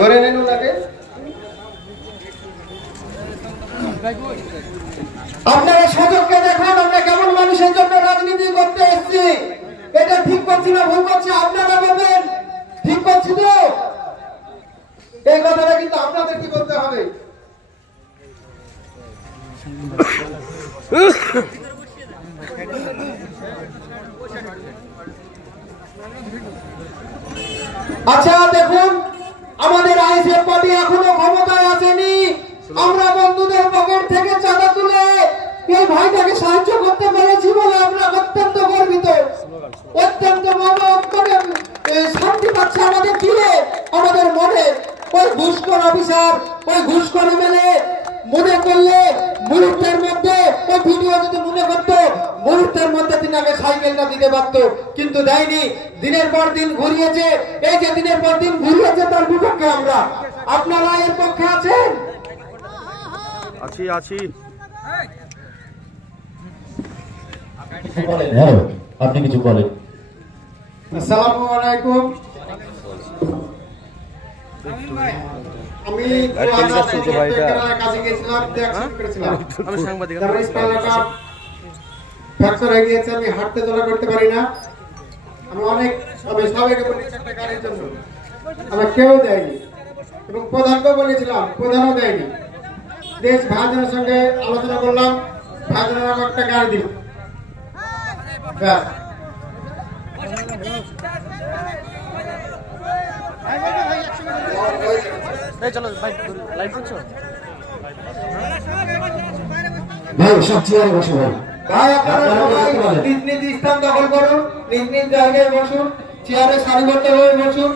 ধরে নেন ওনাকে। আপনারা সুযোগকে দেখেন, আমরা কেমন মানুষের জন্য রাজনীতি করতে এসেছি। এটা ঠিক করছি না ভুল করছি আপনারা বলবেন, ঠিক করছি তো? এই কথাটা কিন্তু আপনাদের কি করতে হবে। আচ্ছা দেখুন, আমাদের আইএসএফ পার্টি এখনো ক্ষমতায় আসেনি। আমরা বন্ধুদের পকেট থেকে চাঁদা তুলে এই ভাইটাকে সাহায্য করতে পেরেছি বলে আমরা অত্যন্ত গর্বিত, অত্যন্ত শান্তি পাচ্ছে আমাদের দিলে, আমাদের মনে। ওই ঘুষখোর অফিসার, ওই ঘুষখোর এমএলএ মনে করলে মুহূর্তের মধ্যে, ওই ভিডিও যদি মনে করতো মুহূর্তের মধ্যে তিনাকে সাইকেলটা দিতে পারত, কিন্তু দেয়নি। দিনের পর দিন ঘুরিয়েছে। এই যে দিনের পর দিন ঘুরিয়েছে তার বিপক্ষে আমরা। আপনারা এর পক্ষে আছেন? আছি আছি। আপনি কিছু বলেন। আসসালামু আলাইকুম। আমি কাছে গেছিলাম, ফ্র্যাকচার হয়ে গিয়েছে, আমি হাঁটতে চলা করতে পারি না। আমি অনেক সবাইকে বলেছি একটা গাড়ির জন্য, আমার কেউ দেয়নি এবং প্রধানকেও বলেছিলাম, প্রধানও দেয়নি। দেশ ভাইজনের সঙ্গে আলোচনা করলাম, ভাইজনের আমাকে একটা গাড়ি দিল। চলো লাইভ করছো ভাই, সব চেয়ারে বসে ভাই। ভাই আপনারা সবাই নিজ নিজ স্থান দখল করুন, নিজ নিজ জায়গায় বসুন, চেয়ারে সারিবদ্ধ হয়ে বসুন।